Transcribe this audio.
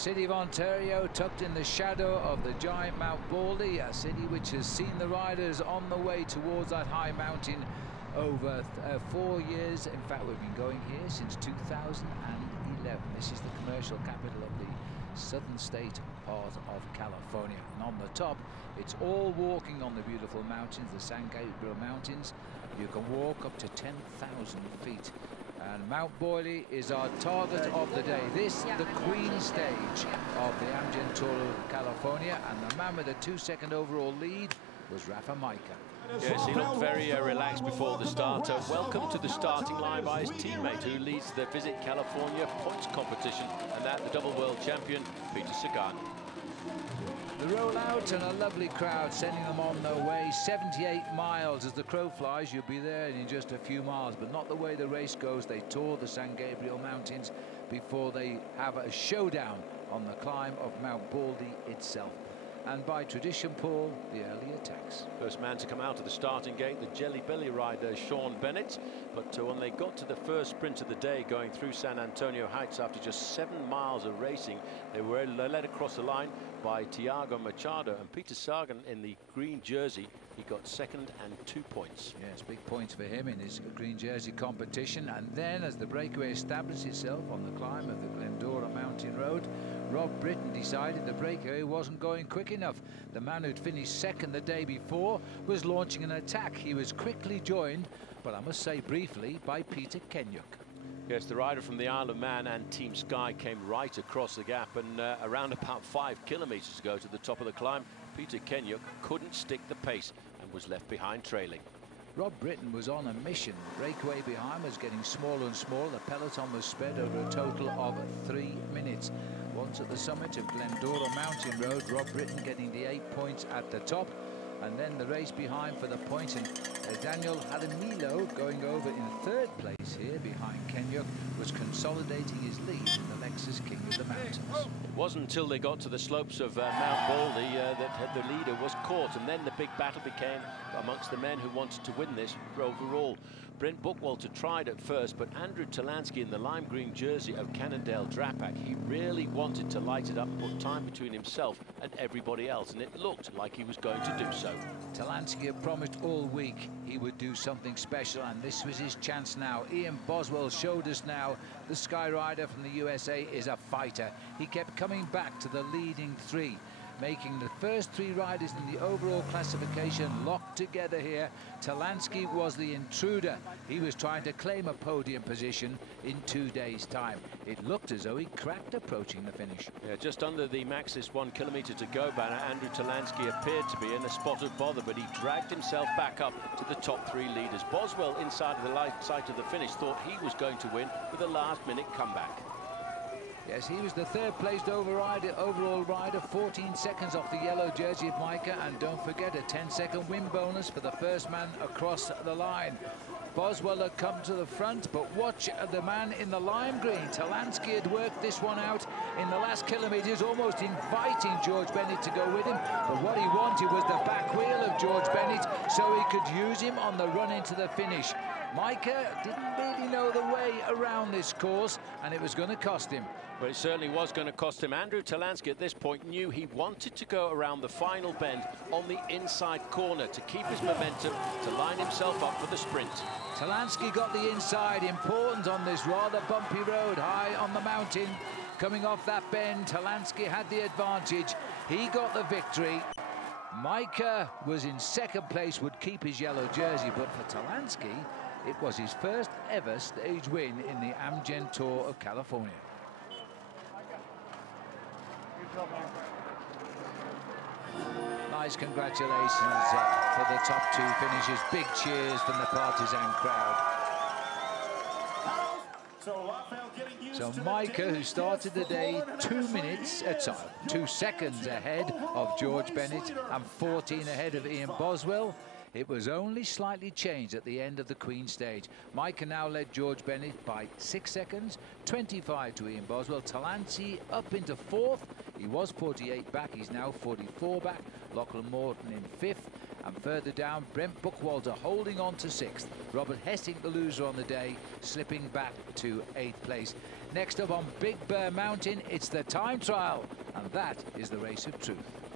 city of Ontario, tucked in the shadow of the giant Mount Baldy, a city which has seen the riders on the way towards that high mountain over 4 years. In fact, we've been going here since 2011. This is the commercial capital of the southern state part of California. And on the top, it's all walking on the beautiful mountains, the San Gabriel Mountains. You can walk up to 10,000 feet. And Mount Baldy is our target of the day. This, the Queen stage of the Amgen Tour of California, and the man with a 2-second overall lead was Rafa Micah. Yes, he looked very relaxed before the start. Welcome to the starting line by his teammate who leads the Visit California points competition, and that the double world champion, Peter Sagan. The rollout and a lovely crowd sending them on their way. 78 miles as the crow flies. You'll be there in just a few miles, but not the way the race goes. They tour the San Gabriel Mountains before they have a showdown on the climb of Mount Baldy itself. And by tradition, Paul, the early attacks. First man to come out of the starting gate, the Jelly Belly rider, Sean Bennett. But when they got to the first sprint of the day, going through San Antonio Heights after just 7 miles of racing, they were led across the line by Tiago Machado, and Peter Sagan in the green jersey. He got second and 2 points. Yes, big points for him in his green jersey competition. And then, as the breakaway established itself on the climb of the Glendora Mountain Road, Rob Britton decided the breakaway wasn't going quick enough. The man who'd finished second the day before was launching an attack. He was quickly joined, but I must say briefly, by Peter Kenyuk. Yes, the rider from the Isle of Man and Team Sky came right across the gap, and around about 5 kilometers to go to the top of the climb, Peter Kenyuk couldn't stick the pace and was left behind trailing. Rob Britton was on a mission. The breakaway behind was getting smaller and smaller. The peloton was spread over a total of 3 minutes. Once at the summit of Glendora Mountain Road, Rob Britton getting the 8 points at the top. And then the race behind for the points, and Daniel Jaramillo going over in third place here behind Kenyuk was consolidating his lead in the Lexus King of the Mountains. It wasn't until they got to the slopes of Mount Baldy that the leader was caught, and then the big battle became amongst the men who wanted to win this overall. Brent Bookwalter tried at first, but Andrew Talansky in the lime green jersey of Cannondale Drapac, he really wanted to light it up and put time between himself and everybody else, and it looked like he was going to do so. Talansky had promised all week he would do something special, and this was his chance now. Ian Boswell showed us now the Skyrider from the USA is a fighter. He kept coming back to the leading 3, making the first 3 riders in the overall classification locked together here. Talansky was the intruder. He was trying to claim a podium position in 2 days' time. It looked as though he cracked approaching the finish. Yeah, just under the Maxis 1 kilometer to go banner, Andrew Talansky appeared to be in a spot of bother, but he dragged himself back up to the top 3 leaders. Boswell, inside of the sight of the finish, thought he was going to win with a last-minute comeback. Yes, he was the third-placed overall rider, 14 seconds off the yellow jersey of Micah, and don't forget a 10-second win bonus for the first man across the line. Boswell had come to the front, but watch the man in the lime green. Talansky had worked this one out in the last kilometres, almost inviting George Bennett to go with him, but what he wanted was the back wheel of George Bennett so he could use him on the run into the finish. Micah didn't really know the way around this course, and it was going to cost him. Well, it certainly was going to cost him. Andrew Talansky at this point knew he wanted to go around the final bend on the inside corner to keep his momentum, to line himself up for the sprint. Talansky got the inside, important on this rather bumpy road high on the mountain. Coming off that bend, Talansky had the advantage. He got the victory. Micah was in second place, would keep his yellow jersey, but for Talansky, it was his first ever stage win in the Amgen Tour of California. Nice congratulations for the top 2 finishers. Big cheers from the partisan crowd. So Micah, who started the day 2 seconds ahead of George Bennett and 14 ahead of Ian Boswell, It was only slightly changed at the end of the Queen stage. Micah now led George Bennett by 6 seconds, 25 to Ian Boswell. Talansi up into 4th. He was 48 back, he's now 44 back. Lachlan Morton in 5th. And further down, Brent Bookwalter holding on to 6th. Robert Hessink, the loser on the day, slipping back to 8th place. Next up on Big Bear Mountain, it's the time trial, and that is the race of truth.